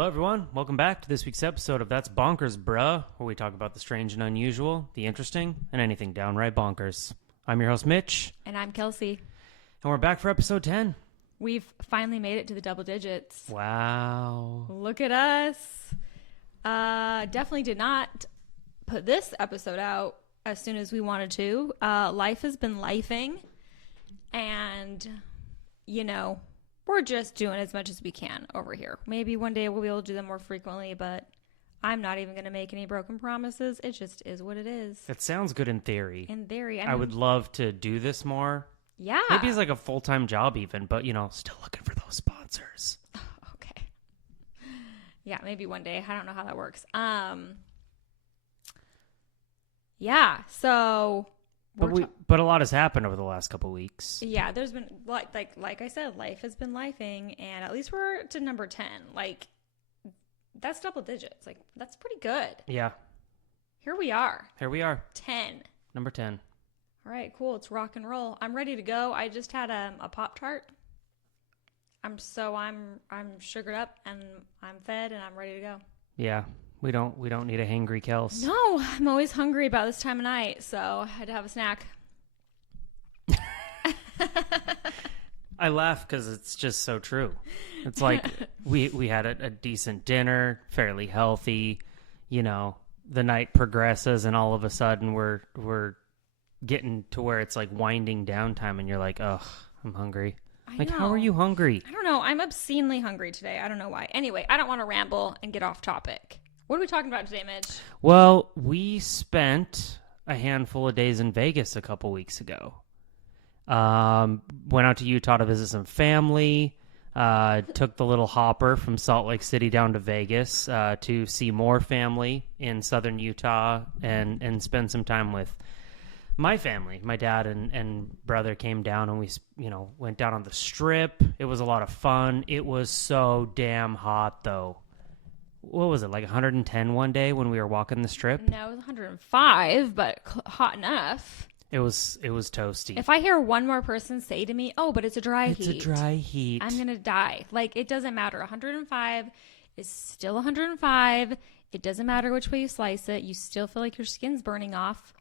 Hello, everyone. Welcome back to this week's episode of That's Bonkers, Bruh, where we talk about the strange and unusual, the interesting, and anything downright bonkers. I'm your host, Mitch. And I'm Kelsey. And we're back for episode 10. We've finally made it to the double digits. Wow. Look at us. Definitely did not put this episode out as soon as we wanted to. Life has been lifing. And, you know, we're just doing as much as we can over here. Maybe one day we'll be able to do them more frequently, but I'm not even going to make any broken promises. It just is what it is. That sounds good in theory. In theory. I would love to do this more. Yeah. Maybe it's like a full-time job even, but, you know, still looking for those sponsors. Okay. Yeah, maybe one day. I don't know how that works. Yeah, so... But a lot has happened over the last couple weeks. Yeah, there's been, like I said, life has been lifing, and at least we're to number 10. Like, that's double digits. Like, that's pretty good. Yeah. Here we are. 10. Number 10. All right, cool. It's rock and roll. I'm ready to go. I just had a Pop-Tart. I'm sugared up, and I'm fed, and I'm ready to go. Yeah. We don't need a hangry Kels. No, I'm always hungry about this time of night, so I had to have a snack. I laugh because it's just so true. It's like we had a decent dinner, fairly healthy. You know, the night progresses, and all of a sudden we're getting to where it's like winding down time, and you're like, ugh, I'm hungry. How are you hungry? I don't know. I'm obscenely hungry today. I don't know why. Anyway, I don't want to ramble and get off topic. What are we talking about today, Mitch? Well, we spent a handful of days in Vegas a couple weeks ago. Went out to Utah to visit some family. Took the little hopper from Salt Lake City down to Vegas to see more family in southern Utah and spend some time with my family. My dad and brother came down, and we went down on the Strip. It was a lot of fun. It was so damn hot, though. What was it, like 110 one day when we were walking the Strip? No, it was 105, but hot enough. It was toasty. If I hear one more person say to me, oh, but it's a dry heat. It's a dry heat. I'm going to die. Like, it doesn't matter. 105 is still 105. It doesn't matter which way you slice it. You still feel like your skin's burning off,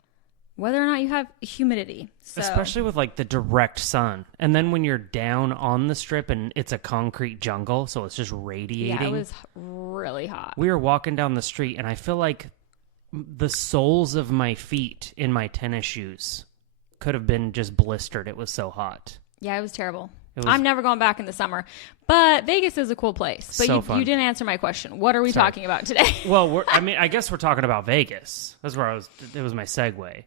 whether or not you have humidity. So. Especially with, like, the direct sun. And then when you're down on the Strip and it's a concrete jungle, so it's just radiating. Yeah, it was really hot. We were walking down the street, and I feel like the soles of my feet in my tennis shoes could have been just blistered. It was so hot. Yeah, it was terrible. I'm never going back in the summer. But Vegas is a cool place. But you didn't answer my question. What are we talking about today? Well, I guess we're talking about Vegas. That's where it was my segue.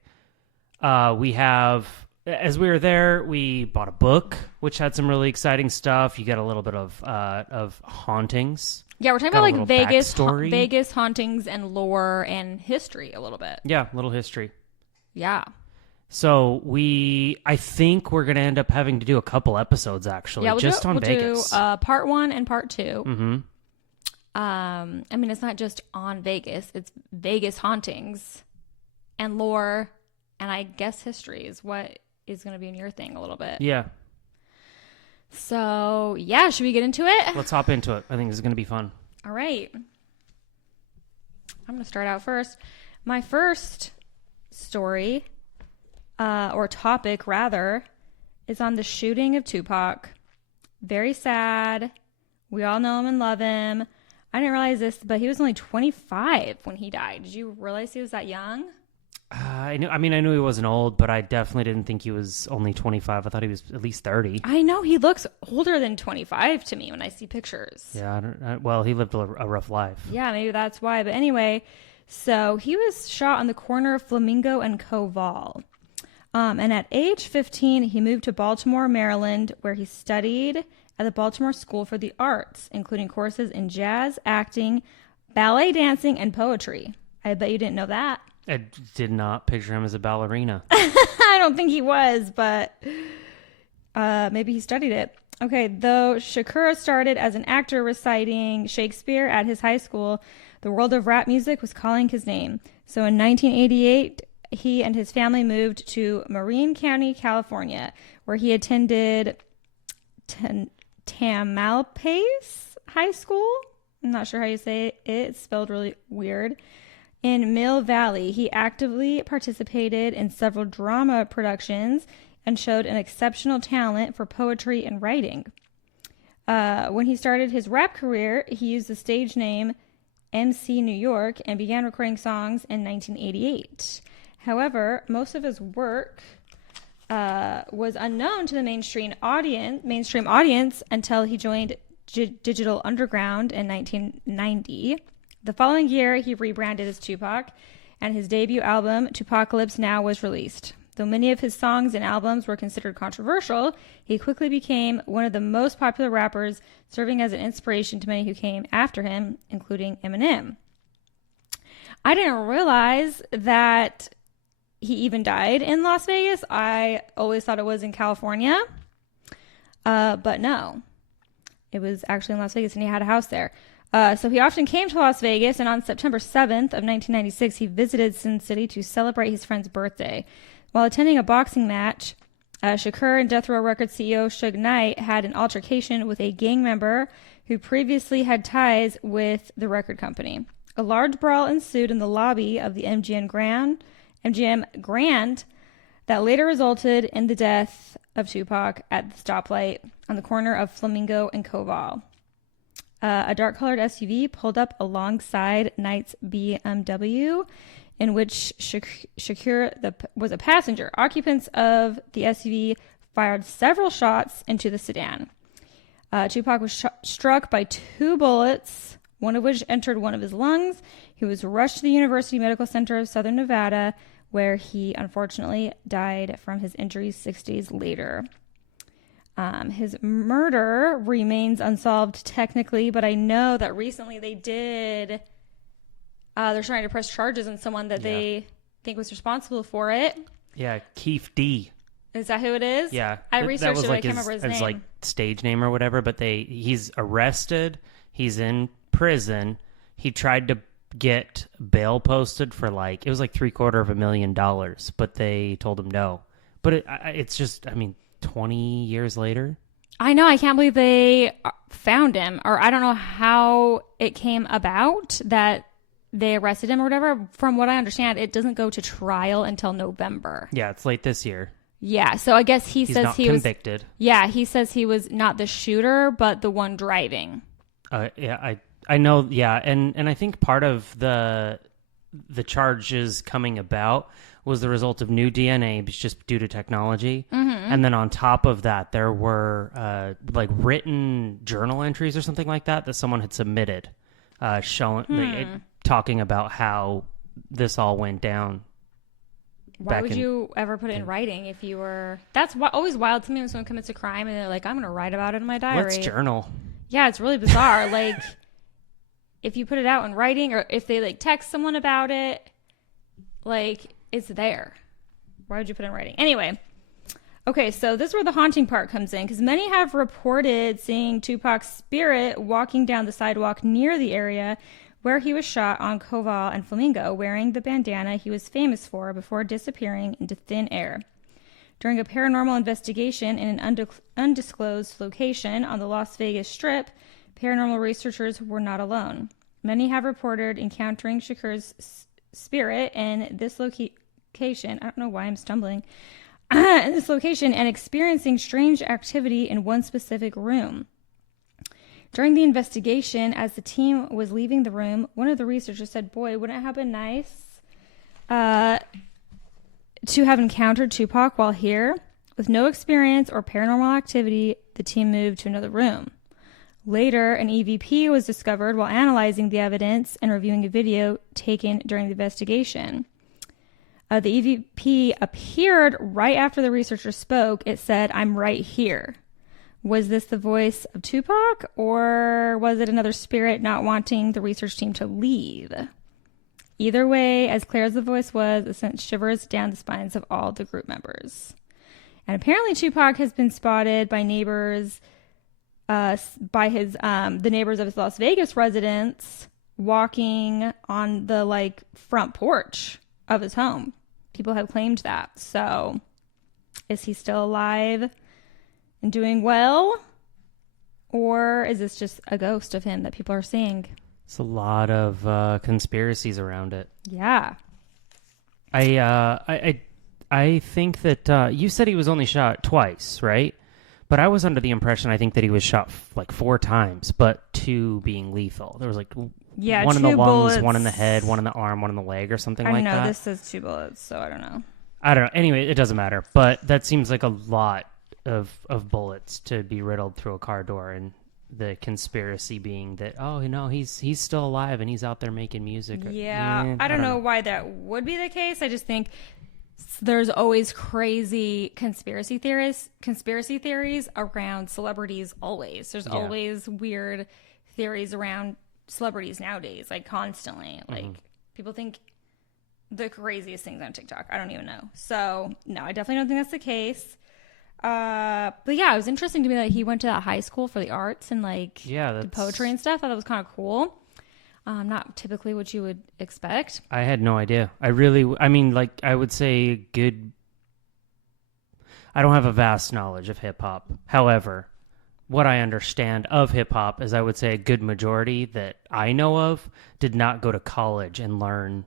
We have, as we were there, we bought a book, which had some really exciting stuff. You get a little bit of hauntings. Yeah, we're talking about like Vegas hauntings and lore and history a little bit. Yeah, a little history. Yeah. So I think we're going to end up having to do a couple episodes, actually, on Vegas. We'll do part 1 and part 2. Mm-hmm. I mean, it's not just on Vegas. It's Vegas hauntings and lore. And I guess history is what is going to be in your thing a little bit. Yeah. So, yeah, should we get into it? Let's hop into it. I think this is going to be fun. All right. I'm going to start out first. My first story, or topic rather, is on the shooting of Tupac. Very sad. We all know him and love him. I didn't realize this, but he was only 25 when he died. Did you realize he was that young? I knew he wasn't old, but I definitely didn't think he was only 25. I thought he was at least 30. I know. He looks older than 25 to me when I see pictures. Yeah. Well, he lived a rough life. Yeah, maybe that's why. But anyway, so he was shot on the corner of Flamingo and Koval. And at age 15, he moved to Baltimore, Maryland, where he studied at the Baltimore School for the Arts, including courses in jazz, acting, ballet dancing, and poetry. I bet you didn't know that. I did not picture him as a ballerina. I don't think he was, but maybe he studied it. Okay, though Shakur started as an actor reciting Shakespeare at his high school, the world of rap music was calling his name. So in 1988, he and his family moved to Marin County, California, where he attended Tamalpais High School. I'm not sure how you say it. It's spelled really weird. In Mill Valley, he actively participated in several drama productions and showed an exceptional talent for poetry and writing. When he started his rap career, he used the stage name MC New York and began recording songs in 1988. However, most of his work was unknown to the mainstream audience until he joined Digital Underground in 1990. The following year, he rebranded as Tupac, and his debut album, Tupacalypse Now, was released. Though many of his songs and albums were considered controversial, he quickly became one of the most popular rappers, serving as an inspiration to many who came after him, including Eminem. I didn't realize that he even died in Las Vegas. I always thought it was in California, but no. It was actually in Las Vegas, and he had a house there. So he often came to Las Vegas, and on September 7th of 1996, he visited Sin City to celebrate his friend's birthday. While attending a boxing match, Shakur and Death Row Records CEO Suge Knight had an altercation with a gang member who previously had ties with the record company. A large brawl ensued in the lobby of the MGM Grand that later resulted in the death of Tupac at the stoplight on the corner of Flamingo and Koval. A dark-colored SUV pulled up alongside Knight's BMW, in which Shakur was a passenger. Occupants of the SUV fired several shots into the sedan. Tupac was struck by 2 bullets, one of which entered one of his lungs. He was rushed to the University Medical Center of Southern Nevada, where he unfortunately died from his injuries 6 days later. His murder remains unsolved technically, but I know that recently they did. They're trying to press charges on someone that they think was responsible for it. Yeah, Keith D. Is that who it is? Yeah, I researched it, but I can't remember his name. His like stage name or whatever. But he's arrested. He's in prison. He tried to get bail posted for it was like $750,000, but they told him no. But it's just, 20 years later. I know. I can't believe they found him, or I don't know how it came about that they arrested him or whatever. From what I understand, it doesn't go to trial until November. Yeah, it's late this year. Yeah, so I guess he says he was convicted. Yeah, he says he was not the shooter, but the one driving. Yeah, I know. Yeah, and I think part of the charges coming about was the result of new DNA, just due to technology. Mm-hmm. And then on top of that, there were written journal entries or something like that someone had submitted, talking about how this all went down. Why would you ever put it in writing if you were... That's always wild to me when someone commits a crime and they're like, I'm going to write about it in my diary. Let's journal. Yeah, it's really bizarre. If you put it out in writing, or if they text someone about it, it's there. Why would you put it in writing? Anyway, okay, so this is where the haunting part comes in, because many have reported seeing Tupac's spirit walking down the sidewalk near the area where he was shot on Koval and Flamingo, wearing the bandana he was famous for before disappearing into thin air. During a paranormal investigation in an undisclosed location on the Las Vegas Strip, paranormal researchers were not alone. Many have reported encountering Shakur's spirit in this location. I don't know why I'm stumbling. In this location, and experiencing strange activity in one specific room. During the investigation, as the team was leaving the room, one of the researchers said, "Boy, wouldn't it have been nice to have encountered Tupac while here?" With no experience or paranormal activity, the team moved to another room. Later, an EVP was discovered while analyzing the evidence and reviewing a video taken during the investigation. The EVP appeared right after the researcher spoke. It said, "I'm right here." Was this the voice of Tupac, or was it another spirit not wanting the research team to leave? Either way, as clear as the voice was, it sent shivers down the spines of all the group members. And apparently Tupac has been spotted by neighbors, the neighbors of his Las Vegas residence, walking on the front porch of his home. People have claimed that. So, is he still alive and doing well? Or is this just a ghost of him that people are seeing? It's a lot of conspiracies around it. Yeah. I think that you said he was only shot twice, right? But I was under the impression, I think that he was shot like 4 times, but 2 being lethal. There was like one in the lungs, bullets. one in the head, one in the arm, one in the leg, or something like that. I know this says 2 bullets, so I don't know. I don't know. Anyway, it doesn't matter. But that seems like a lot of bullets to be riddled through a car door, and the conspiracy being that, oh, no, he's still alive and he's out there making music. Yeah, I don't know why that would be the case. I just think there's always crazy conspiracy theories around celebrities always. There's always weird theories around celebrities nowadays, like constantly. Like people think the craziest things on TikTok. I don't even know. So no, I definitely don't think that's the case. But yeah, it was interesting to me that he went to that high school for the arts and like did poetry and stuff. I thought that was kind of cool. Not typically what you would expect. I had no idea. I would say good. I don't have a vast knowledge of hip hop. However, what I understand of hip hop is I would say a good majority that I know of did not go to college and learn.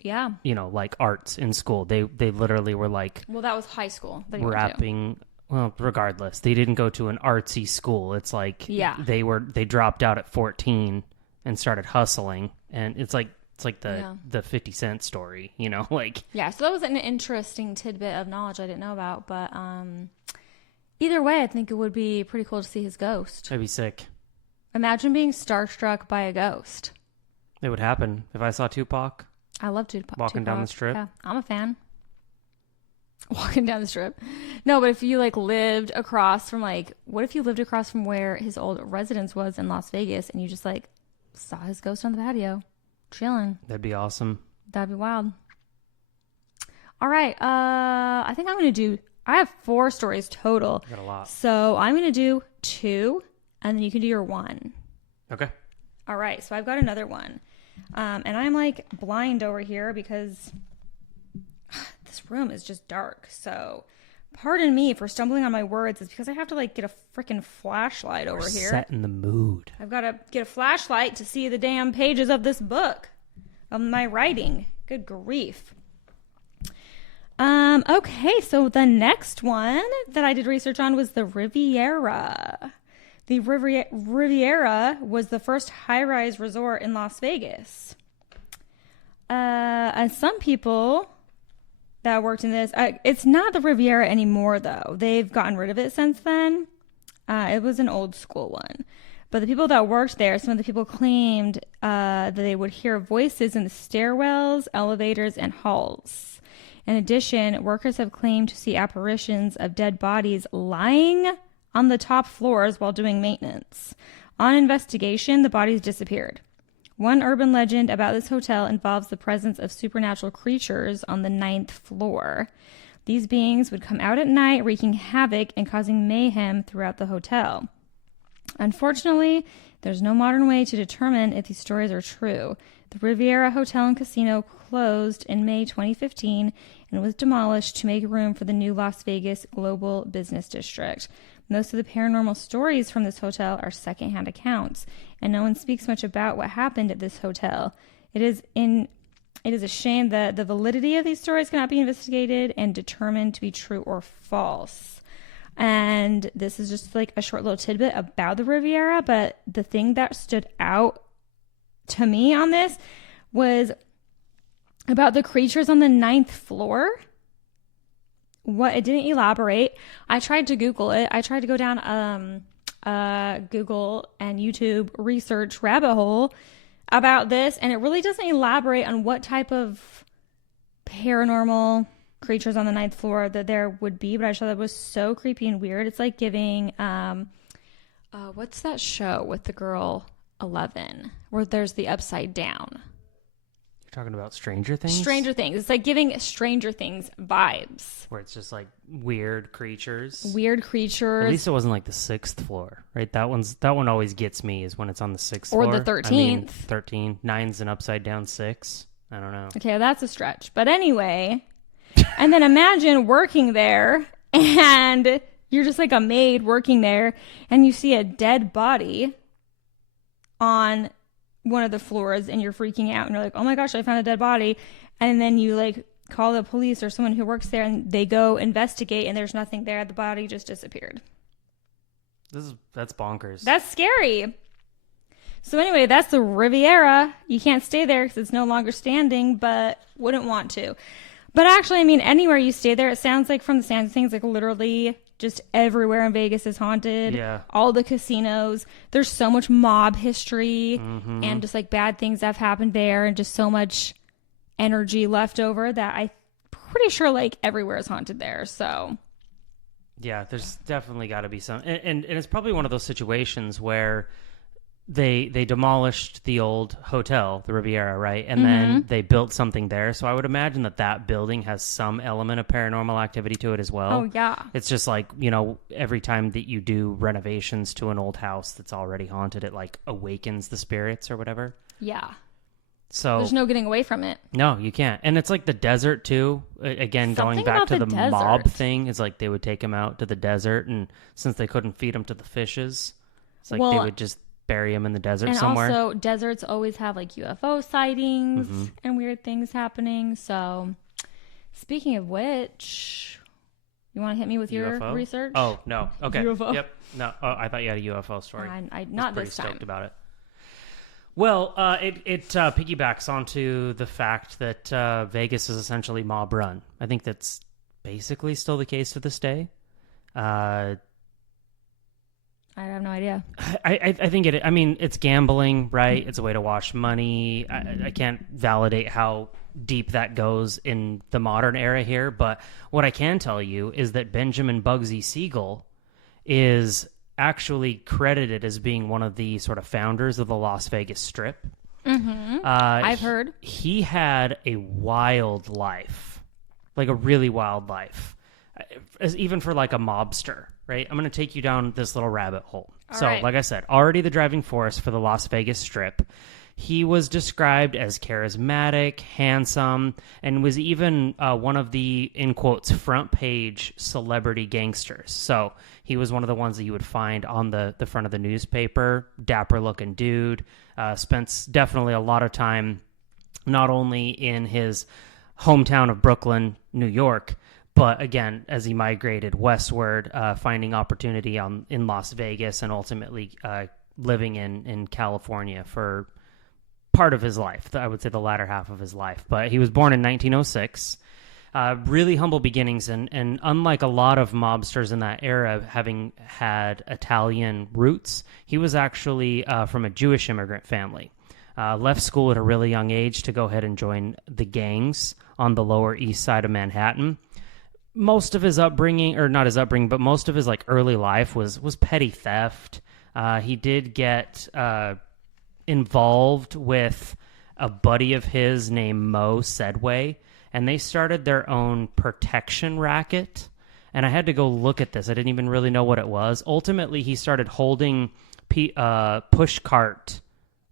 Yeah. Like arts in school. They literally were like. Well, that was high school. Rapping. Well, regardless, they didn't go to an artsy school. It's like they dropped out at 14 and started hustling, and it's like the 50 Cent story, like. Yeah, so that was an interesting tidbit of knowledge I didn't know about, but either way, I think it would be pretty cool to see his ghost. That'd be sick. Imagine being starstruck by a ghost. It would happen if I saw Tupac. I love Tupac. Walking down the strip. Yeah, I'm a fan. Walking down the strip. No, but if you lived across from what if you lived across from where his old residence was in Las Vegas and you just saw his ghost on the patio, chilling? That'd be awesome. That'd be wild. All right. I think I have 4 stories total. You got a lot. So I'm going to do 2 and then you can do your 1. Okay. All right. So I've got another one. And I'm blind over here because this room is just dark. So pardon me for stumbling on my words. It's because I have to get a freaking flashlight over here. Set in the mood. I've got to get a flashlight to see the damn pages of this book, of my writing. Good grief. Okay, so the next one that I did research on was the Riviera. The Riviera was the first high-rise resort in Las Vegas. And some people that worked in this, it's not the Riviera anymore, though. They've gotten rid of it since then. It was an old school one. But the people that worked there, some of the people claimed that they would hear voices in the stairwells, elevators, and halls. In addition, workers have claimed to see apparitions of dead bodies lying on the top floors while doing maintenance. On investigation, the bodies disappeared. One urban legend about this hotel involves the presence of supernatural creatures on the 9th floor. These beings would come out at night, wreaking havoc and causing mayhem throughout the hotel. Unfortunately, there's no modern way to determine if these stories are true. The Riviera Hotel and Casino closed in May 2015 and was demolished to make room for the new Las Vegas Global Business District. Most of the paranormal stories from this hotel are secondhand accounts, and no one speaks much about what happened at this hotel. It is a shame that the validity of these stories cannot be investigated and determined to be true or false. And this is just a short little tidbit about the Riviera, but the thing that stood out to me on this was about the creatures on the 9th floor. It didn't elaborate. I tried to Google it. I tried to go down Google and YouTube research rabbit hole about this, and it really doesn't elaborate on what type of paranormal creatures on the 9th floor that there would be, but I thought that was so creepy and weird. It's like giving what's that show with the girl 11 where there's the upside down? Talking about Stranger Things? Stranger Things. It's like giving Stranger Things vibes. Where it's just weird creatures. Weird creatures. At least it wasn't the 6th floor, right? That one always gets me is when it's on the 6th or floor. Or the 13th. I mean, 13. 9's an upside down 6. I don't know. Okay, that's a stretch. But anyway, and then imagine working there and You're just like a maid working there, and you see a dead body on one of the floors, and you're freaking out, and you're like, oh my gosh, I found a dead body. And then you like call the police or someone who works there, and they go investigate, and there's nothing there. The body just disappeared. That's bonkers. That's scary. So anyway, that's the Riviera. You can't stay there because it's no longer standing, but wouldn't want to. But actually, I mean, anywhere you stay there, it sounds like from the sounds of things, like literally just everywhere in Vegas is haunted. Yeah. All the casinos. There's so much mob history and just like bad things that have happened there, and just so much energy left over that I'm pretty sure like everywhere is haunted there. So yeah, there's definitely got to be some, and it's probably one of those situations where they demolished the old hotel, the Riviera, right? And then they built something there. So I would imagine that building has some element of paranormal activity to it as well. Oh, yeah. It's just like, you know, every time that you do renovations to an old house that's already haunted, it like awakens the spirits or whatever. Yeah. So there's no getting away from it. No, you can't. And it's like the desert too. Again, Something going back to the desert. mob thing, is like they would take him out to the desert, and since they couldn't feed him to the fishes, it's like they would just bury him in the desert and somewhere. And also, deserts always have like UFO sightings and weird things happening. So, speaking of which, you want to hit me with your UFO? research? Oh, no. Okay. UFO? Yep. No. Oh, I thought you had a UFO story. I not pretty this time. stoked about it. Well, it piggybacks onto the fact that Vegas is essentially mob run. I think that's basically still the case to this day. I have no idea. I think it. I mean, it's gambling, right? It's a way to wash money. I can't validate how deep that goes in the modern era here, but what I can tell you is that Benjamin Bugsy Siegel is actually credited as being one of the sort of founders of the Las Vegas Strip. I've heard. He had a wild life, like a really wild life, even for like a mobster, right? I'm going to take you down this little rabbit hole. Right. Like I said, already the driving force for the Las Vegas Strip. He was described as charismatic, handsome, and was even one of the, in quotes, front page celebrity gangsters. So he was one of the ones that you would find on the front of the newspaper. Dapper looking dude. Spent definitely a lot of time not only in his hometown of Brooklyn, New York, but again, as he migrated westward, finding opportunity in Las Vegas, and ultimately living in California for part of his life. I would say the latter half of his life. But he was born in 1906. Really humble beginnings, and unlike a lot of mobsters in that era, having had Italian roots, he was actually from a Jewish immigrant family. Left school at a really young age to go ahead and join the gangs on the Lower East Side of Manhattan. Most of his upbringing, or not his upbringing, but most of his like early life was petty theft. He did get involved with a buddy of his named Mo Sedway, and they started their own protection racket. And I had to go look at this. I didn't even really know what it was. Ultimately, he started holding push cart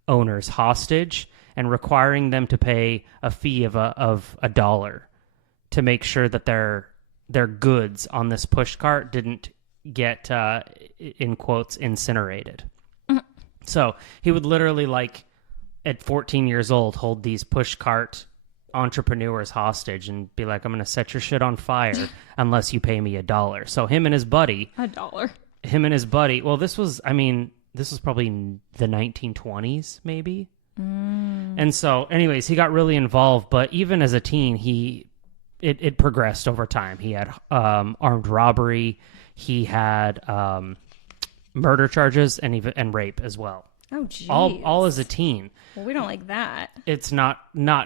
owners hostage and requiring them to pay a fee of $1 to make sure that their goods on this push cart didn't get in quotes incinerated. So he would literally, like, at 14 years old, hold these push cart entrepreneurs hostage and be like, I'm going to set your shit on fire unless you pay me $1. So him and his buddy... $1? Well, this was probably in the 1920s, maybe. And so, anyways, he got really involved. But even as a teen, it progressed over time. He had armed robbery. He had... murder charges and rape as well. Oh, geez. All as a teen. Well, we don't like that. It's not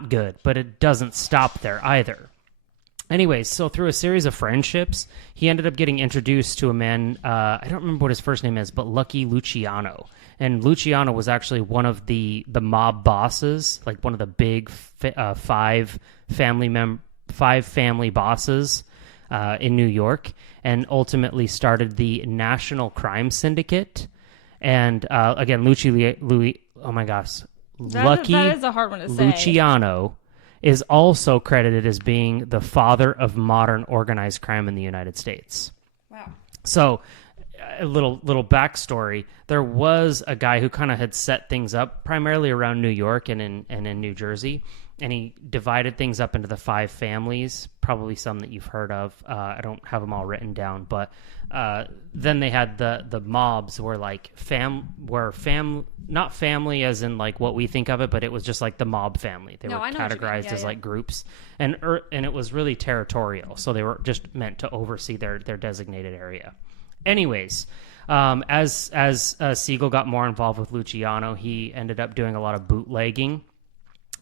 good, but it doesn't stop there either. Anyways, so through a series of friendships, he ended up getting introduced to a man, I don't remember what his first name is, but Lucky Luciano. And Luciano was actually one of the mob bosses, like one of the big five family bosses in New York, and ultimately started the National Crime Syndicate. And again, Lucky that is a hard one to say. Luciano is also credited as being the father of modern organized crime in the United States. Wow. So, a little backstory. There was a guy who kind of had set things up primarily around New York and in New Jersey, and he divided things up into the 5 families, probably some that you've heard of. I don't have them all written down, but then they had the mobs were like not family as in like what we think of it, but it was just like the mob family. They were categorized as like groups, and it was really territorial, so they were just meant to oversee their designated area. Anyways, as Siegel got more involved with Luciano, he ended up doing a lot of bootlegging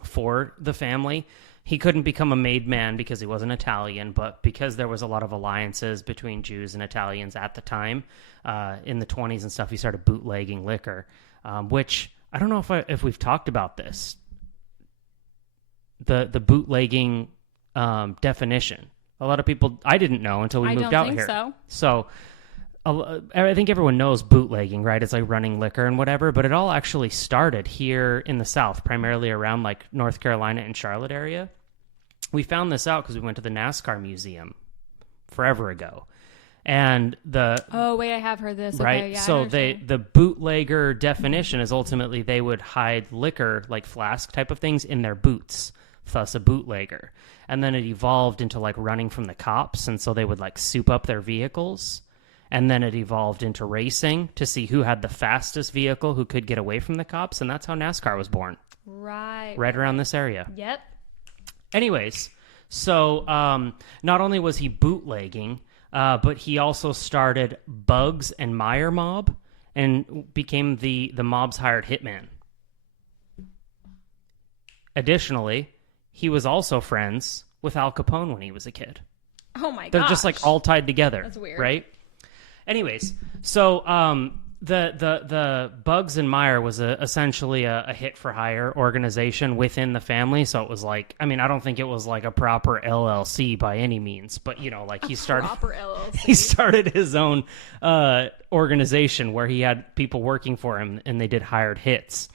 for the family. He couldn't become a made man because he wasn't Italian, but because there was a lot of alliances between Jews and Italians at the time, in the 20s and stuff, he started bootlegging liquor, which I don't know if we've talked about this. The bootlegging definition. A lot of people, I didn't know until we moved out here. So I think everyone knows bootlegging, right? It's like running liquor and whatever, but it all actually started here in the South, primarily around like North Carolina and Charlotte area. We found this out because we went to the NASCAR museum forever ago. And oh wait, I have heard this. Right? Okay, yeah, so the bootlegger definition is ultimately they would hide liquor, like flask type of things, in their boots, thus a bootlegger. And then it evolved into like running from the cops, and so they would like soup up their vehicles. And then it evolved into racing to see who had the fastest vehicle, who could get away from the cops. And that's how NASCAR was born. Right around this area. Yep. Anyways, so not only was he bootlegging, but he also started Bugs and Meyer Mob and became the mob's hired hitman. Additionally, he was also friends with Al Capone when he was a kid. Oh my god. They're just like all tied together. That's weird. Right? Anyways, so the Bugs and Meyer was essentially a hit for hire organization within the family. So it was like, I mean, I don't think it was like a proper LLC by any means, but you know, like he started he started his own organization where he had people working for him, and they did hired hits,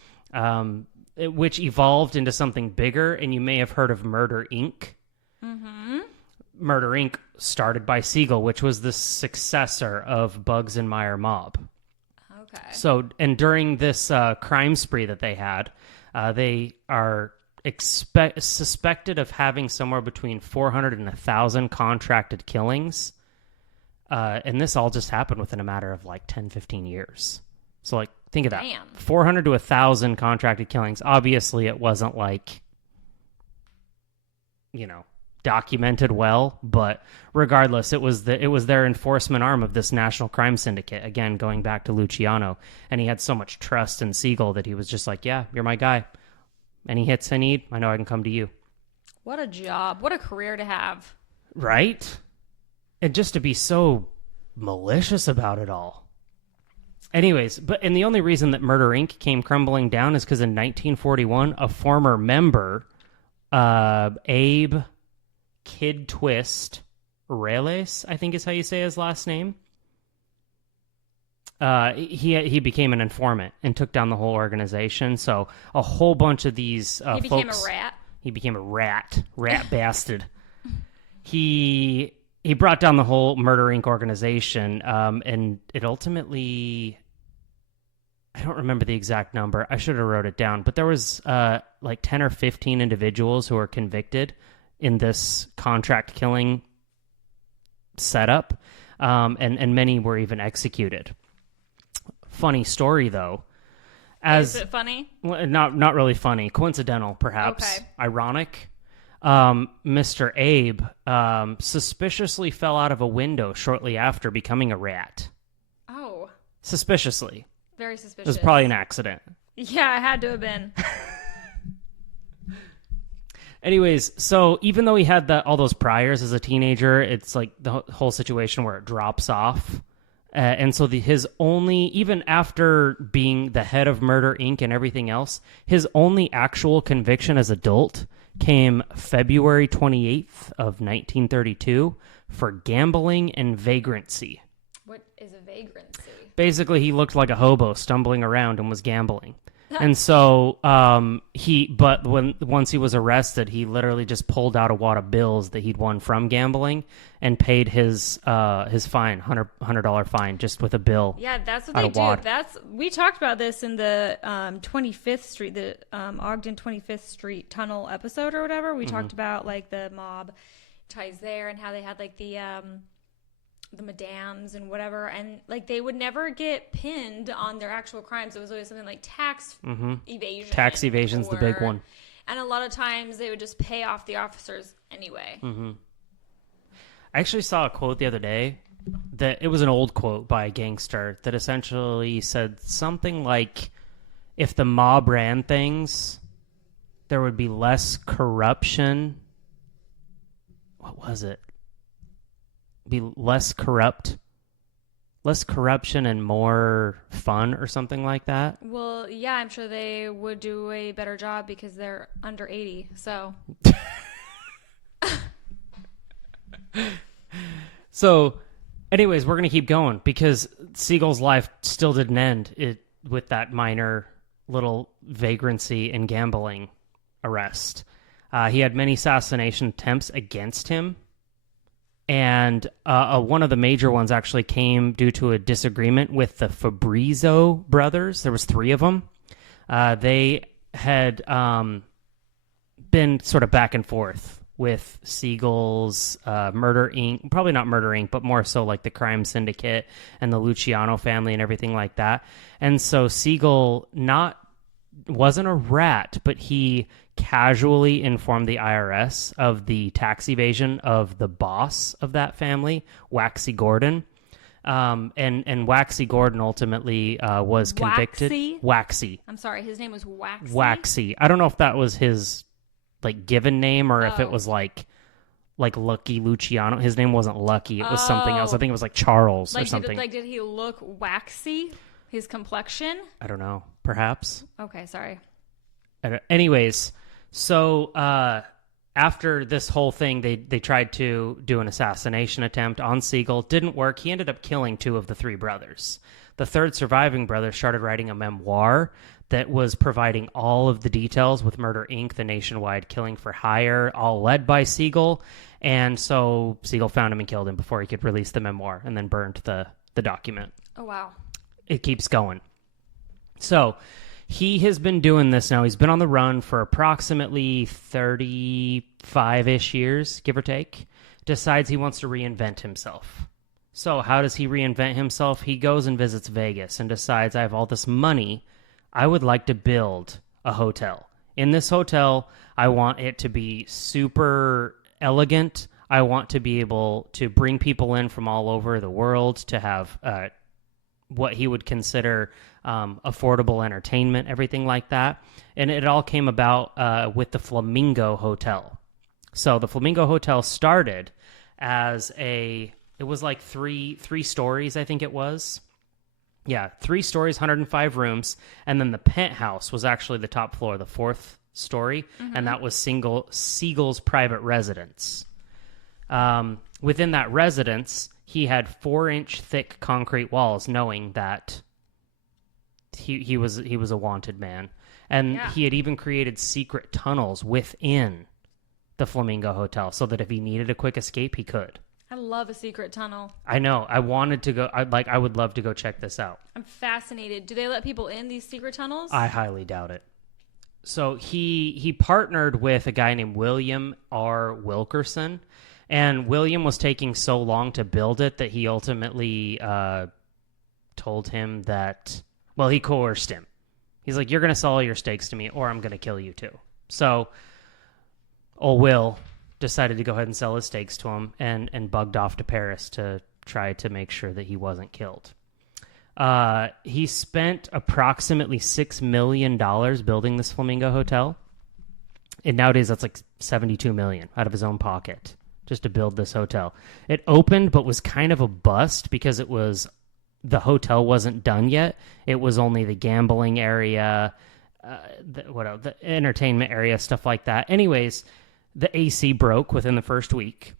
which evolved into something bigger. And you may have heard of Murder Inc. Mm-hmm. Murder Inc. started by Siegel, which was the successor of Bugs and Meyer Mob. Okay. So, and during this crime spree that they had, they are suspected of having somewhere between 400 and 1,000 contracted killings. And this all just happened within a matter of like 10, 15 years. So, like, think of that. 400 to 1,000 contracted killings. Obviously, it wasn't like, you know, documented well, but regardless, it was their enforcement arm of this national crime syndicate, again going back to Luciano. And he had so much trust in Siegel that he was just like, yeah, you're my guy. Any hits I need, I know I can come to you. What a job, what a career to have, right? And just to be so malicious about it all. Anyways, and the only reason that Murder Inc. came crumbling down is because in 1941 a former member, Abe Kid Twist Reles, I think is how you say his last name. He became an informant and took down the whole organization. So a whole bunch of these he became folks, a rat. He became a rat bastard. He brought down the whole Murder Inc. organization, and it ultimately, I don't remember the exact number. I should have wrote it down, but there was like 10 or 15 individuals who were convicted in this contract killing setup, and many were even executed. Funny story, though. Is it funny? Not really funny. Coincidental, perhaps. Okay. Ironic. Mr. Abe suspiciously fell out of a window shortly after becoming a rat. Oh. Suspiciously. Very suspicious. It was probably an accident. Yeah, it had to have been. Anyways, so even though he had all those priors as a teenager, it's like the whole situation where it drops off. And so even after being the head of Murder Inc. and everything else, his only actual conviction as adult came February 28th of 1932 for gambling and vagrancy. What is a vagrancy? Basically, he looked like a hobo stumbling around and was gambling. And so once he was arrested, he literally just pulled out a wad of bills that he'd won from gambling and paid his fine, $100 fine, just with a bill. Yeah, that's what they do. We talked about this in the 25th Street, the Ogden 25th Street tunnel episode or whatever. We talked about like the mob ties there and how they had like the madams and whatever, and like they would never get pinned on their actual crimes. It was always something like tax evasion. Tax evasion's the big one. And a lot of times they would just pay off the officers anyway. I actually saw a quote the other day that it was an old quote by a gangster that essentially said something like, if the mob ran things, there would be less corruption. What was it? Be less corruption and more fun or something like that. Well, yeah, I'm sure they would do a better job because they're under 80. So anyways, we're going to keep going because Siegel's life still didn't end with that minor little vagrancy and gambling arrest. He had many assassination attempts against him. And one of the major ones actually came due to a disagreement with the Fabrizio brothers. There was 3 of them. They had been sort of back and forth with Siegel's Murder Inc. Probably not Murder Inc., but more so like the Crime Syndicate and the Luciano family and everything like that. And so Siegel wasn't a rat, but he casually informed the IRS of the tax evasion of the boss of that family, Waxy Gordon. And Waxy Gordon ultimately was convicted. Waxy. I'm sorry, his name was Waxy? Waxy. I don't know if that was his like given name or if it was like Lucky Luciano. His name wasn't Lucky. It was something else. I think it was like Charles or something. Did he look waxy? His complexion? I don't know. Perhaps. Okay, sorry. Anyways, so after this whole thing, they tried to do an assassination attempt on Siegel. Didn't work. He ended up killing 2 of the 3 brothers. The third surviving brother started writing a memoir that was providing all of the details with Murder Inc., the nationwide killing for hire, all led by Siegel. And so Siegel found him and killed him before he could release the memoir and then burned the document. Oh, wow. It keeps going. So he has been doing this now. He's been on the run for approximately 35-ish years, give or take. Decides he wants to reinvent himself. So how does he reinvent himself? He goes and visits Vegas and decides, I have all this money. I would like to build a hotel. In this hotel, I want it to be super elegant. I want to be able to bring people in from all over the world to have what he would consider affordable entertainment, everything like that. And it all came about with the Flamingo Hotel. So the Flamingo Hotel started as it was like three stories, I think it was. Yeah, 3 stories, 105 rooms. And then the penthouse was actually the top floor, the 4th story. And that was Siegel's private residence. Within that residence, he had 4-inch thick concrete walls, knowing that he was a wanted man. And he had even created secret tunnels within the Flamingo Hotel so that if he needed a quick escape, he could. I love a secret tunnel. I know. I wanted to go. I would love to go check this out. I'm fascinated. Do they let people in these secret tunnels? I highly doubt it. So he partnered with a guy named William R. Wilkerson, and William was taking so long to build it that he ultimately told him that, well, he coerced him. He's like, you're going to sell all your stakes to me or I'm going to kill you too. So old Will decided to go ahead and sell his stakes to him and bugged off to Paris to try to make sure that he wasn't killed. He spent approximately $6 million building this Flamingo Hotel. And nowadays that's like $72 million out of his own pocket just to build this hotel. It opened but was kind of a bust because the hotel wasn't done yet. It was only the gambling area, the entertainment area, stuff like that. Anyways, the AC broke within the first week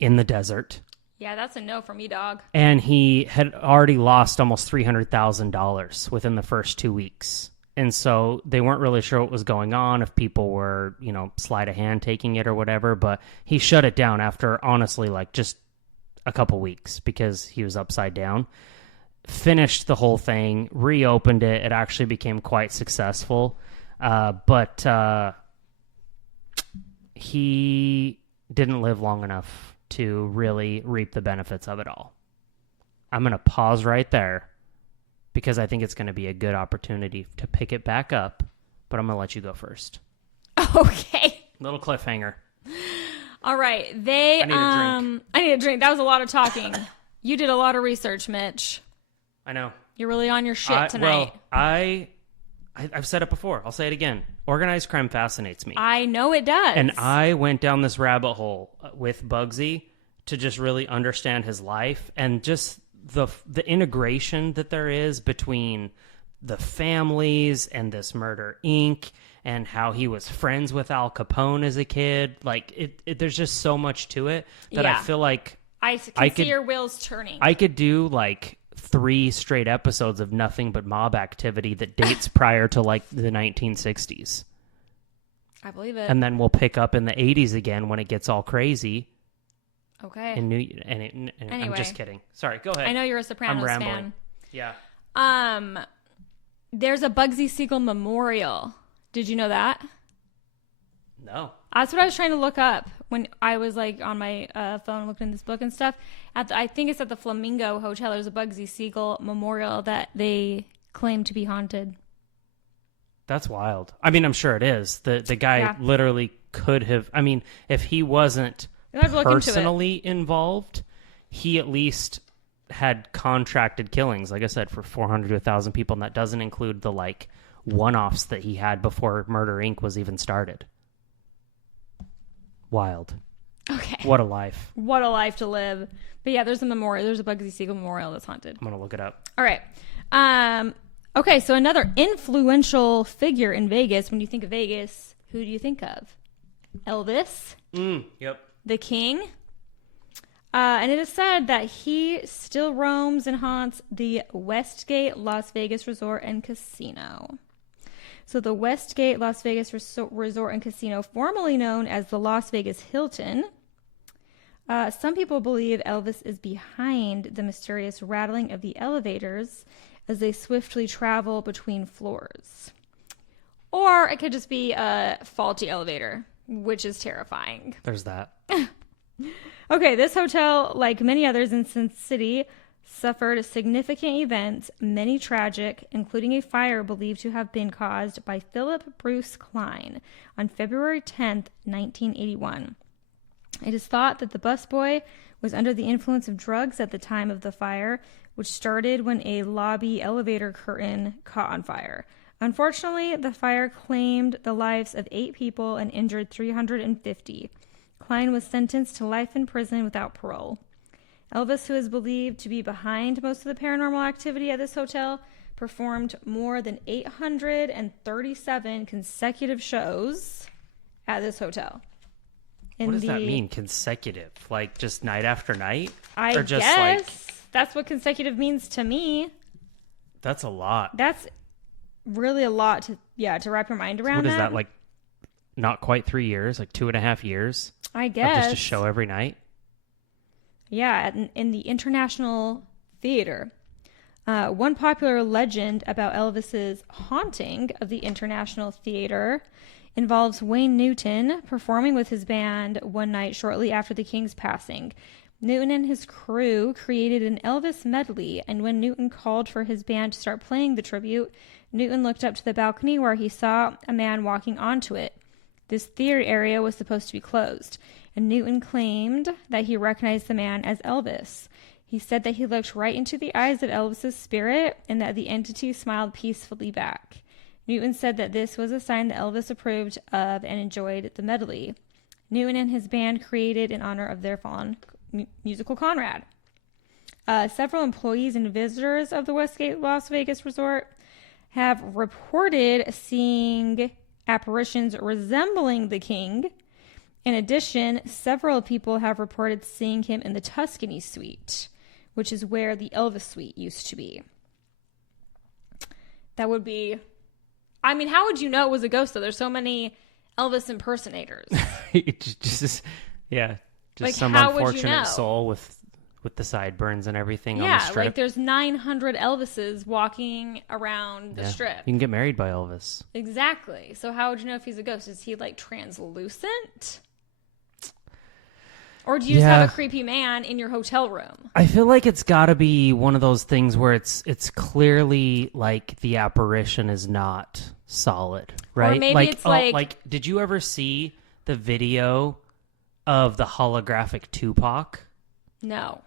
in the desert. Yeah, that's a no for me, dog. And he had already lost almost $300,000 within the first 2 weeks. And so they weren't really sure what was going on, if people were, sleight of hand taking it or whatever. But he shut it down after, honestly, like just a couple weeks because he was upside down. Finished the whole thing, reopened it. It actually became quite successful. But he didn't live long enough to really reap the benefits of it all. I'm going to pause right there because I think it's going to be a good opportunity to pick it back up, but I'm going to let you go first. Okay. Little cliffhanger. All right. I need a drink. I need a drink. That was a lot of talking. You did a lot of research, Mitch. I know. You're really on your shit tonight. Well, I've said it before. I'll say it again. Organized crime fascinates me. I know it does. And I went down this rabbit hole with Bugsy to just really understand his life and just the integration that there is between the families and this Murder Inc. and how he was friends with Al Capone as a kid. Like, there's just so much to it that I feel like I can see your wheels turning. I could do like 3 straight episodes of nothing but mob activity that dates prior to like the 1960s. I believe it. And then we'll pick up in the 80s again when it gets all crazy. Okay. Anyway. I'm just kidding. Sorry, go ahead. I know you're a Sopranos I'm rambling. fan. Yeah. There's a Bugsy Siegel memorial. Did you know that? No. That's what I was trying to look up when I was like on my phone looking in this book and stuff. I think it's at the Flamingo Hotel. There's a Bugsy Siegel memorial that they claim to be haunted. That's wild. I mean, I'm sure it is. The guy literally could have. I mean, if he wasn't personally involved, he at least had contracted killings, like I said, for 400 to 1,000 people, and that doesn't include the like one-offs that he had before Murder Inc. was even started. Wild. Okay. What a life. What a life to live. But yeah, there's a memorial. There's a Bugsy Siegel memorial that's haunted. I'm going to look it up. All right. Okay, so another influential figure in Vegas. When you think of Vegas, who do you think of? Elvis. Yep. The King. And it is said that he still roams and haunts the Westgate Las Vegas Resort and Casino. So the Westgate Las Vegas Resort and Casino, formerly known as the Las Vegas Hilton. Some people believe Elvis is behind the mysterious rattling of the elevators as they swiftly travel between floors. Or it could just be a faulty elevator, which is terrifying. There's that. Okay, this hotel, like many others in Sin City, suffered significant events, many tragic, including a fire believed to have been caused by Philip Bruce Klein on February 10th, 1981. It is thought that the busboy was under the influence of drugs at the time of the fire, which started when a lobby elevator curtain caught on fire. Unfortunately, the fire claimed the lives of 8 people and injured 350. Klein was sentenced to life in prison without parole. Elvis, who is believed to be behind most of the paranormal activity at this hotel, performed more than 837 consecutive shows at this hotel. What does that mean, consecutive? Like just night after night? I or just guess. Like... That's what consecutive means to me. That's a lot. That's really a lot to wrap your mind around. What is that, like not quite 3 years, like 2.5 years? I guess. Just a show every night? Yeah, in the International Theater. One popular legend about Elvis's haunting of the International Theater involves Wayne Newton performing with his band one night shortly after the King's passing. Newton and his crew created an Elvis medley, and when Newton called for his band to start playing the tribute, Newton looked up to the balcony where he saw a man walking onto it. This theater area was supposed to be closed, and Newton claimed that he recognized the man as Elvis. He said that he looked right into the eyes of Elvis's spirit and that the entity smiled peacefully back. Newton said that this was a sign that Elvis approved of and enjoyed the medley. Newton and his band created in honor of their fallen musical comrade. Several employees and visitors of the Westgate Las Vegas Resort have reported seeing apparitions resembling the King. In addition, several people have reported seeing him in the Tuscany Suite, which is where the Elvis Suite used to be. That would be I mean, how would you know it was a ghost, though? There's so many Elvis impersonators. just Like, some how would you unfortunate know? soul with the sideburns and everything on the Yeah, strip. like there's 900 Elvises walking around the strip. You can get married by Elvis. Exactly. So how would you know if he's a ghost? Is he like translucent? Or do you just have a creepy man in your hotel room? I feel like it's got to be one of those things where it's clearly like the apparition is not solid, right? Or maybe it's like did you ever see the video of the holographic Tupac? No.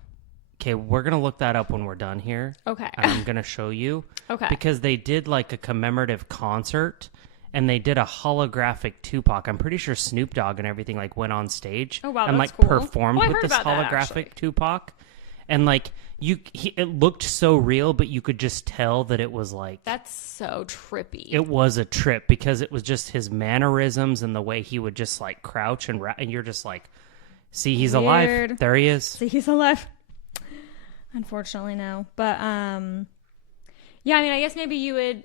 Okay, we're going to look that up when we're done here. Okay. And I'm going to show you. Okay. Because they did like a commemorative concert and they did a holographic Tupac. I'm pretty sure Snoop Dogg and everything like went on stage Oh, wow, and that's like cool. performed Oh, I with heard this about that, holographic actually. Tupac. And like it looked so real, but you could just tell that it was like That's so trippy. it was a trip because it was just his mannerisms and the way he would just like crouch and and you're just like, see, he's alive. Weird. There he is. See, he's alive. Unfortunately, no. But yeah, I mean, I guess maybe you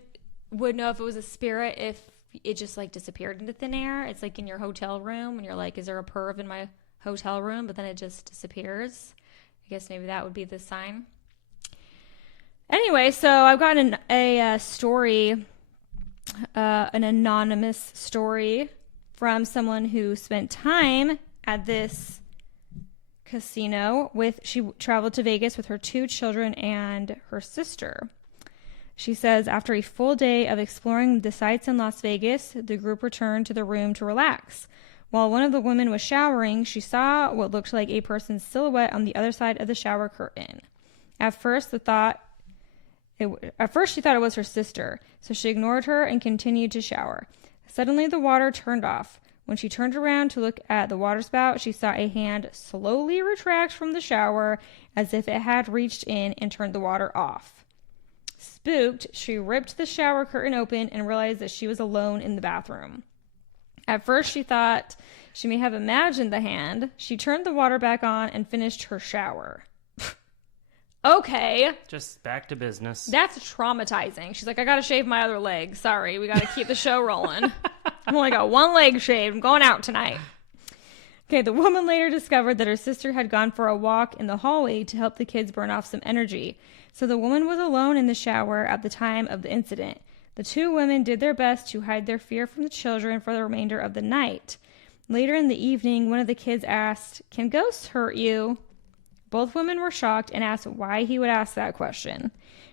would know if it was a spirit if it just like disappeared into thin air. It's like in your hotel room and you're like, is there a perv in my hotel room? But then it just disappears. I guess maybe that would be the sign. Anyway, so I've gotten a story, an anonymous story from someone who spent time at this casino she traveled to Vegas with her 2 children and her sister. She says after a full day of exploring the sights in Las Vegas, the group returned to the room to relax. While one of the women was showering, she saw what looked like a person's silhouette on the other side of the shower curtain. At first, she thought it was her sister, so she ignored her and continued to shower. Suddenly, the water turned off. When she turned around to look at the water spout, she saw a hand slowly retract from the shower as if it had reached in and turned the water off. Spooked, she ripped the shower curtain open and realized that she was alone in the bathroom. At first, she thought she may have imagined the hand. She turned the water back on and finished her shower. Okay. Just back to business. That's traumatizing. She's like, I gotta shave my other leg. Sorry, we gotta keep the show rolling. I've only got one leg shaved. I'm going out tonight. Okay, the woman later discovered that her sister had gone for a walk in the hallway to help the kids burn off some energy. So the woman was alone in the shower at the time of the incident. The 2 women did their best to hide their fear from the children for the remainder of the night. Later in the evening, one of the kids asked, "Can ghosts hurt you?" Both women were shocked and asked why he would ask that question.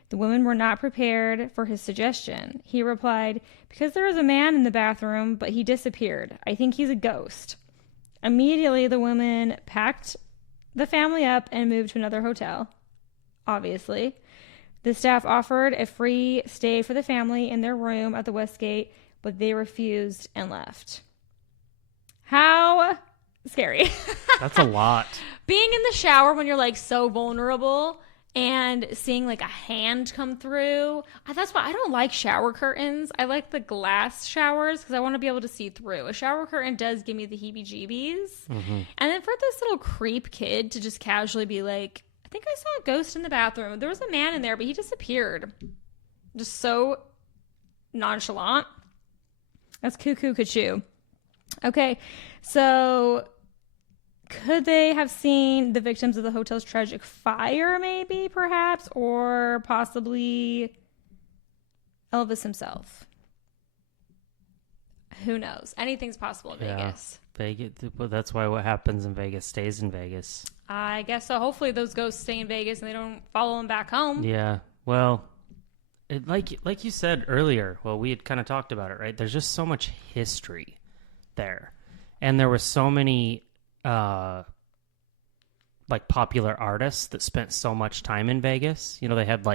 The women were not prepared for his suggestion. He replied, "Because there was a man in the bathroom, but he disappeared. I think he's a ghost." Immediately, the women packed the family up and moved to another hotel. Obviously. The staff offered a free stay for the family in their room at the Westgate, but they refused and left. How scary. That's a lot. Being in the shower when you're like so vulnerable and seeing like a hand come through. That's why I don't like shower curtains. I like the glass showers because I want to be able to see through. A shower curtain does give me the heebie-jeebies. Mm-hmm. And then for this little creep kid to just casually be like, I think I saw a ghost in the bathroom. There was a man in there, but he disappeared. Just so nonchalant. That's cuckoo cuckoo. Okay, so could they have seen the victims of the hotel's tragic fire, maybe, perhaps, or possibly Elvis himself? Who knows? Anything's possible in Vegas. Vegas. Well, that's why what happens in Vegas stays in Vegas. I guess so. Hopefully those ghosts stay in Vegas and they don't follow him back home. Yeah. Well, like you said earlier, well, we had kind of talked about it, right? There's just so much history there. And there were so many like popular artists that spent so much time in Vegas. You know, they had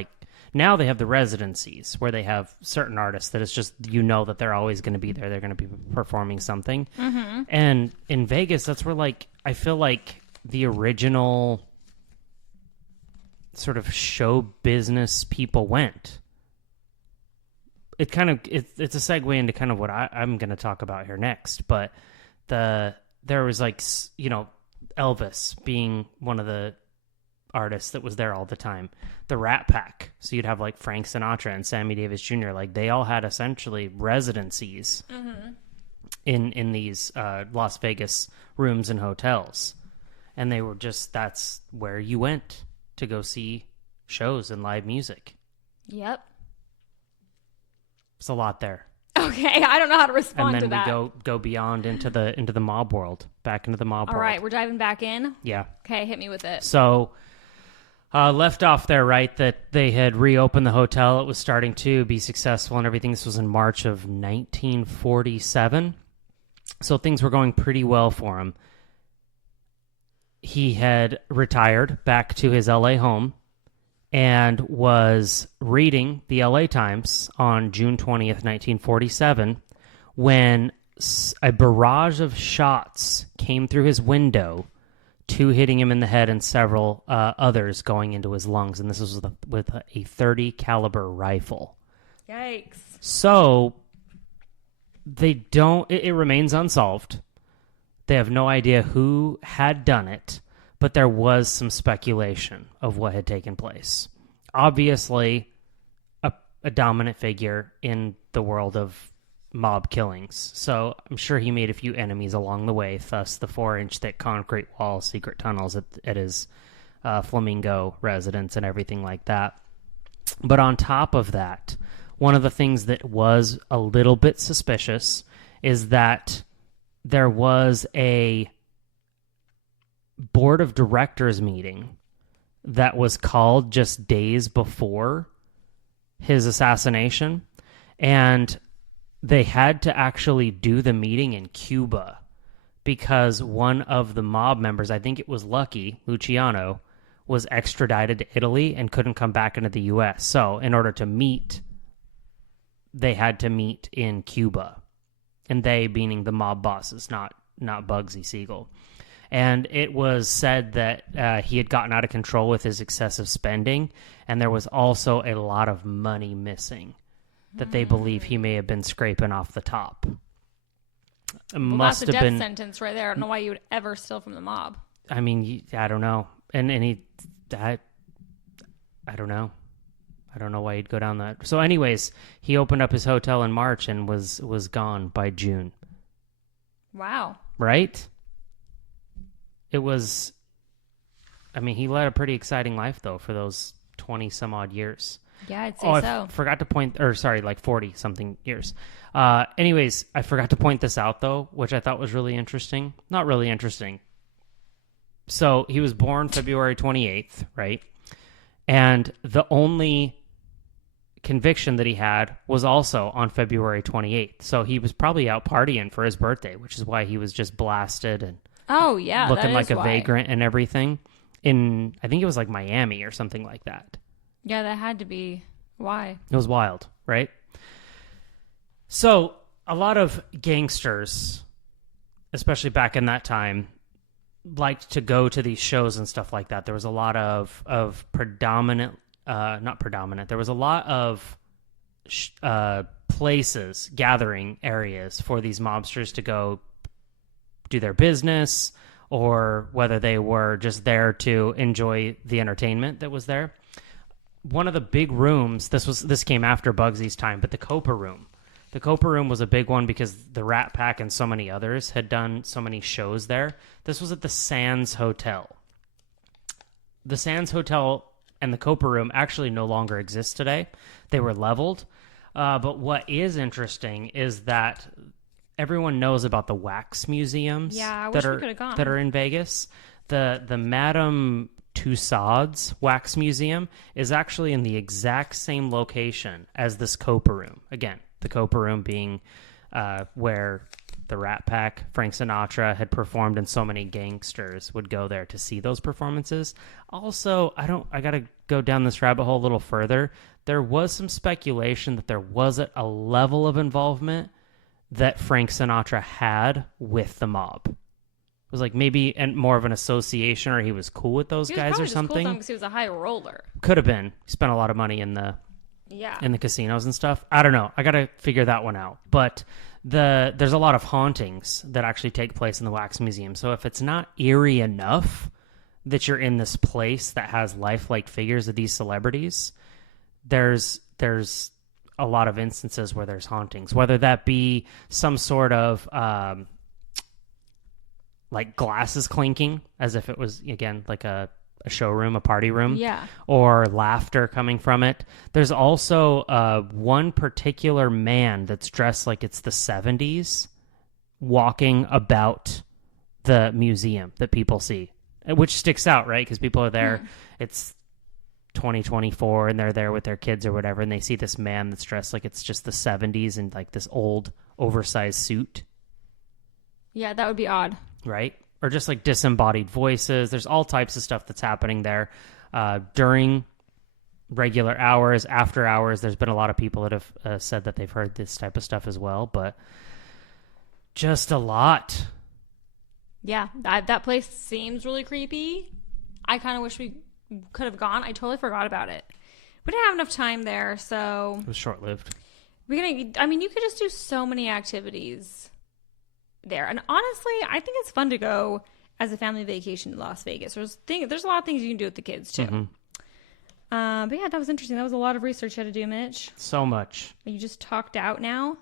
now they have the residencies where they have certain artists that it's just, you know, that they're always going to be there. They're going to be performing something. Mm-hmm. And in Vegas, that's where I feel like the original sort of show business people went. It's a segue into kind of what I'm going to talk about here next. But there was Elvis being one of the artist that was there all the time. The Rat Pack. So you'd have like Frank Sinatra and Sammy Davis Jr. Like they all had essentially residencies in these Las Vegas rooms and hotels. And they were just, that's where you went to go see shows and live music. Yep. It's a lot there. Okay, I don't know how to respond to that. And then we go beyond into the mob world, back into the mob world. All right, we're diving back in? Yeah. Okay, hit me with it. So, left off there, right, that they had reopened the hotel. It was starting to be successful and everything. This was in March of 1947. So things were going pretty well for him. He had retired back to his LA home and was reading the LA Times on June 20th, 1947, when a barrage of shots came through his window, 2 hitting him in the head and several others going into his lungs. And this was with a .30 caliber rifle. Yikes. So it remains unsolved. They have no idea who had done it, but there was some speculation of what had taken place. Obviously, a dominant figure in the world of mob killings. So I'm sure he made a few enemies along the way, thus the 4-inch thick concrete walls, secret tunnels at his Flamingo residence and everything like that. But on top of that, one of the things that was a little bit suspicious is that there was a board of directors meeting that was called just days before his assassination, and they had to actually do the meeting in Cuba because one of the mob members, I think it was Luciano, was extradited to Italy and couldn't come back into the U.S. So in order to meet, they had to meet in Cuba. And they meaning the mob bosses, not Bugsy Siegel. And it was said that he had gotten out of control with his excessive spending, and there was also a lot of money missing that they believe he may have been scraping off the top. That's a death sentence right there. I don't know why you would ever steal from the mob. I mean, I don't know. I don't know. I don't know why he'd go down that. So anyways, he opened up his hotel in March and was gone by June. Wow. Right? It was, I mean, he led a pretty exciting life, though, for those 20-some-odd years. Yeah, I'd say so. I forgot to point, or sorry, like 40-something years. Anyways, I forgot to point this out, though, which I thought was really interesting. Not really interesting. So he was born February 28th, right? And the only conviction that he had was also on February 28th. So he was probably out partying for his birthday, which is why he was just blasted and looking like a vagrant and everything. I think it was like Miami or something like that. Yeah, that had to be why. It was wild, right? So a lot of gangsters, especially back in that time, liked to go to these shows and stuff like that. There was a lot of there was a lot of places, gathering areas for these mobsters to go do their business, or whether they were just there to enjoy the entertainment that was there. One of the big rooms, this came after Bugsy's time, but the Copa Room. The Copa Room was a big one because the Rat Pack and so many others had done so many shows there. This was at the Sands Hotel. The Sands Hotel and the Copa Room actually no longer exist today. They were leveled. But what is interesting is that everyone knows about the wax museums that are in Vegas. The Madame Tussauds Wax Museum is actually in the exact same location as this Copa Room. Again, the Copa Room being where the Rat Pack, Frank Sinatra, had performed, and so many gangsters would go there to see those performances. Also, I got to go down this rabbit hole a little further. There was some speculation that there wasn't a level of involvement that Frank Sinatra had with the mob. It was like maybe more of an association, or he was cool with those guys or something. Because he was a high roller. Could have been. He spent a lot of money in the casinos and stuff. I don't know. I got to figure that one out. But there's a lot of hauntings that actually take place in the Wax Museum. So if it's not eerie enough that you're in this place that has lifelike figures of these celebrities, there's a lot of instances where there's hauntings, whether that be some sort of like glasses clinking as if it was, again, like a showroom, a party room, or laughter coming from it. There's also one particular man that's dressed like it's the 70s walking about the museum that people see, which sticks out, right? Because people are there. It's 2024 and they're there with their kids or whatever, and they see this man that's dressed like it's just the 70s in like this old oversized suit. Yeah, that would be odd. Right? Or just like disembodied voices. There's all types of stuff that's happening there during regular hours, after hours. There's been a lot of people that have said that they've heard this type of stuff as well, but just a lot. Yeah, that place seems really creepy. I kind of wish we could have gone. I totally forgot about it. We didn't have enough time there, so it was short-lived. You could just do so many activities there. And honestly, I think it's fun to go as a family vacation to Las Vegas. There's a lot of things you can do with the kids too. But yeah, that was interesting. That was a lot of research you had to do, Mitch. So much. You just talked out now?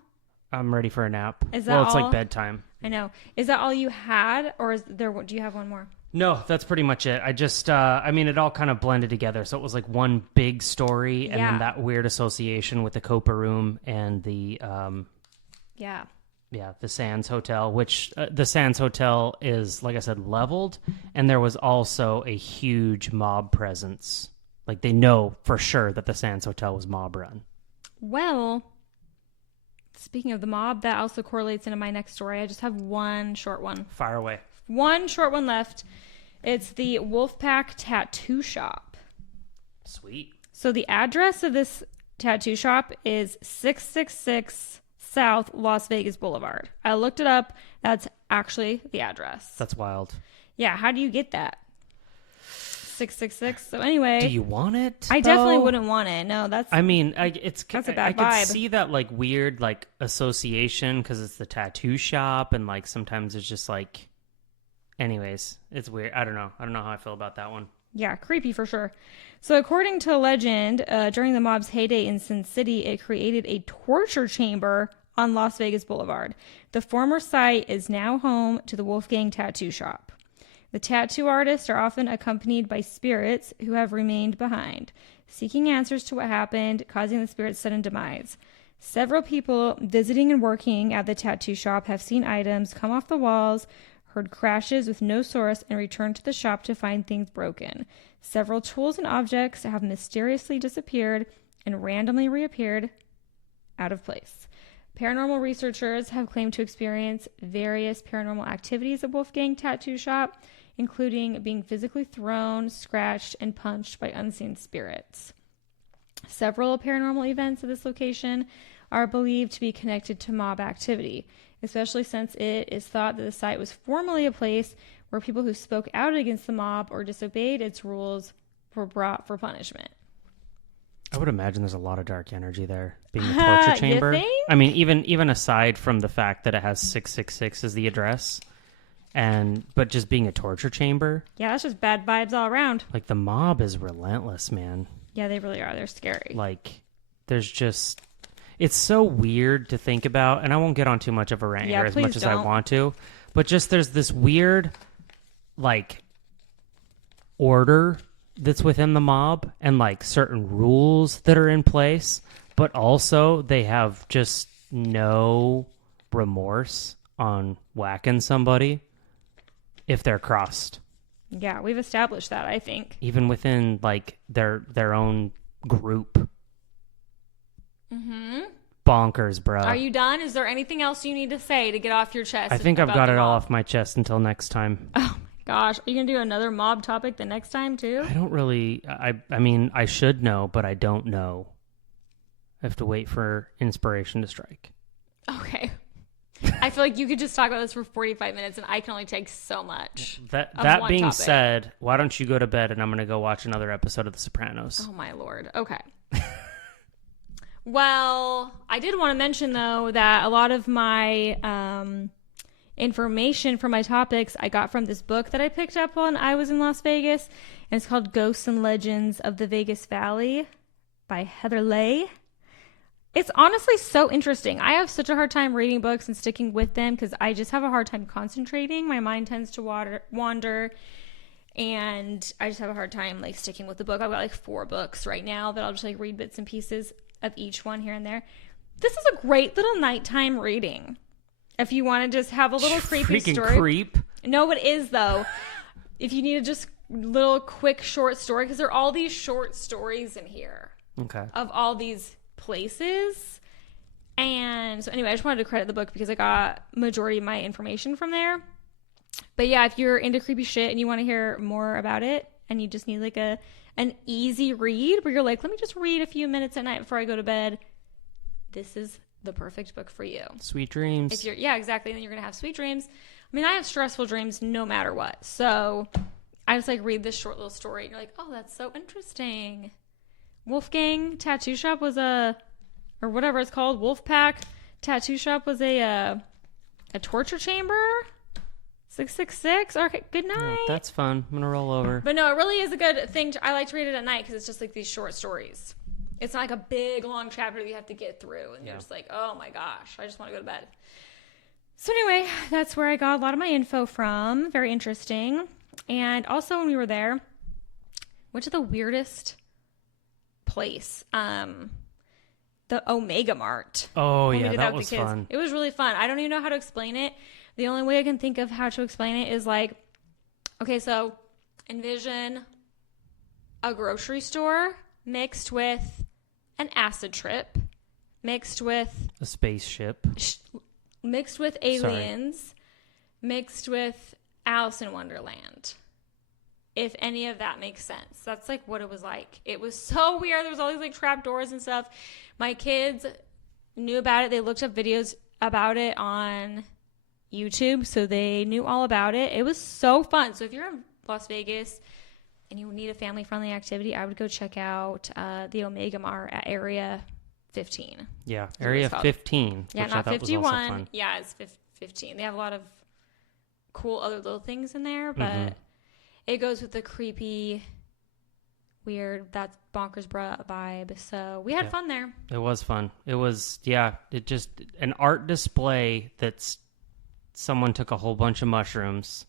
I'm ready for a nap. Is that it's all? Like bedtime. I know. Is that all you had, or do you have one more? No, that's pretty much it. I just, it all kind of blended together. So it was like one big story, and then that weird association with the Copa Room and the, the Sands Hotel, which the Sands Hotel is, like I said, leveled, and there was also a huge mob presence. Like, they know for sure that the Sands Hotel was mob run. Well, speaking of the mob, that also correlates into my next story. I just have one short one. Fire away. One short one left. It's the Wolfpack tattoo shop. Sweet. So the address of this tattoo shop is 666 South Las Vegas Boulevard. I looked it up. That's actually the address. That's wild. Yeah, how do you get that? 666. So anyway, do you want it? I definitely wouldn't want it. No, that's. I mean, that's a bad vibe. I could see that like weird like association because it's the tattoo shop, and like sometimes it's just like. Anyways, it's weird. I don't know how I feel about that one. Yeah, creepy for sure. So according to legend, during the mob's heyday in Sin City, it created a torture chamber on Las Vegas Boulevard. The former site is now home to the Wolfgang Tattoo Shop. The tattoo artists are often accompanied by spirits who have remained behind, seeking answers to what happened, causing the spirit's sudden demise. Several people visiting and working at the tattoo shop have seen items come off the walls, heard crashes with no source, and returned to the shop to find things broken. Several tools and objects have mysteriously disappeared and randomly reappeared out of place. Paranormal researchers have claimed to experience various paranormal activities at Wolfgang Tattoo Shop, including being physically thrown, scratched, and punched by unseen spirits. Several paranormal events at this location are believed to be connected to mob activity, especially since it is thought that the site was formerly a place where people who spoke out against the mob or disobeyed its rules were brought for punishment. I would imagine there's a lot of dark energy there, being a torture chamber. You think? I mean, even aside from the fact that it has 666 as the address, but just being a torture chamber. Yeah, that's just bad vibes all around. Like, the mob is relentless, man. Yeah, they really are. They're scary. Like, there's just... It's so weird to think about, and I won't get on too much of a rant here as much as I want to, but just there's this weird, like, order that's within the mob and, like, certain rules that are in place, but also they have just no remorse on whacking somebody if they're crossed. Yeah, we've established that, I think. Even within, like, their own group. Mm-hmm. Bonkers, bro. Are you done? Is there anything else you need to say to get off your chest? I think I've got it all off my chest until next time. Oh my gosh. Are you going to do another mob topic the next time too? I don't really... I mean, I should know, but I don't know. I have to wait for inspiration to strike. Okay. I feel like you could just talk about this for 45 minutes and I can only take so much. That being said, why don't you go to bed and I'm going to go watch another episode of The Sopranos. Oh my Lord. Okay. Well, I did want to mention, though, that a lot of my information for my topics I got from this book that I picked up when I was in Las Vegas. And it's called Ghosts and Legends of the Vegas Valley by Heather Lay. It's honestly so interesting. I have such a hard time reading books and sticking with them because I just have a hard time concentrating. My mind tends to wander. And I just have a hard time like sticking with the book. I've got like 4 books right now that I'll just like read bits and pieces of each one here and there. This is a great little nighttime reading. If you want to just have a little creepy Freaking story. creep. No, it is though. If you need a just little quick short story, because there are all these short stories in here. Okay. Of all these places. And so anyway, I just wanted to credit the book because I got majority of my information from there. But yeah, if you're into creepy shit and you want to hear more about it and you just need like an easy read where you're like, let me just read a few minutes at night before I go to bed, this is the perfect book for you. Sweet dreams. Yeah, exactly. And then you're going to have sweet dreams. I mean, I have stressful dreams no matter what. So I just like read this short little story and you're like, oh, that's so interesting. Wolfgang Tattoo Shop was or whatever it's called, Wolfpack Tattoo Shop was a torture chamber. 666. Okay, good night. Oh, that's fun. I'm gonna roll over. But no, it really is a good thing. I like to read it at night because it's just like these short stories. It's not like a big long chapter that you have to get through, and you're just like, oh my gosh, I just want to go to bed. So anyway, that's where I got a lot of my info from. Very interesting. And also when we were there, went to the weirdest place. The Omega Mart. Oh yeah, that was fun. It was really fun. I don't even know how to explain it. The only way I can think of how to explain it is like, okay, so envision a grocery store mixed with an acid trip, mixed with a spaceship, mixed with aliens, mixed with Alice in Wonderland. If any of that makes sense. That's like what it was like. It was so weird. There was all these like trap doors and stuff. My kids knew about it. They looked up videos about it on YouTube, so they knew all about it. It was so fun. So if you're in Las Vegas and you need a family-friendly activity, I would go check out the Omega Mart at Area 15. Yeah, Area 15. Yeah, which not I thought 51. was also fun. Yeah, it's 15. They have a lot of cool other little things in there, but it goes with the creepy, weird, that's bonkers bruh vibe. So we had fun there. It was fun. It was, it just an art display that's someone took a whole bunch of mushrooms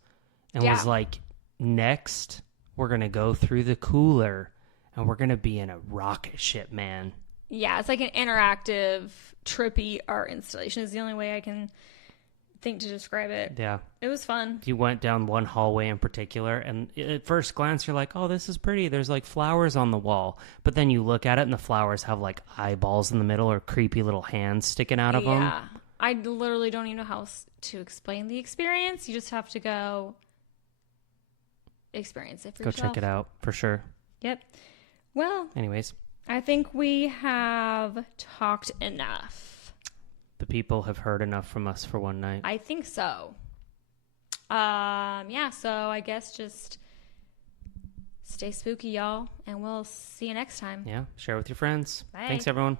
and was like, next we're going to go through the cooler and we're going to be in a rocket ship, man. Yeah, it's like an interactive, trippy art installation is the only way I can think to describe it. Yeah. It was fun. You went down one hallway in particular, and at first glance, you're like, oh, this is pretty. There's like flowers on the wall. But then you look at it, and the flowers have like eyeballs in the middle or creepy little hands sticking out of them. Yeah. I literally don't even know how else to explain the experience. You just have to go experience it for yourself. Go check it out, for sure. Yep. Well, anyways, I think we have talked enough. The people have heard enough from us for one night. I think so. Yeah, so I guess just stay spooky, y'all, and we'll see you next time. Yeah, share with your friends. Bye. Thanks, everyone.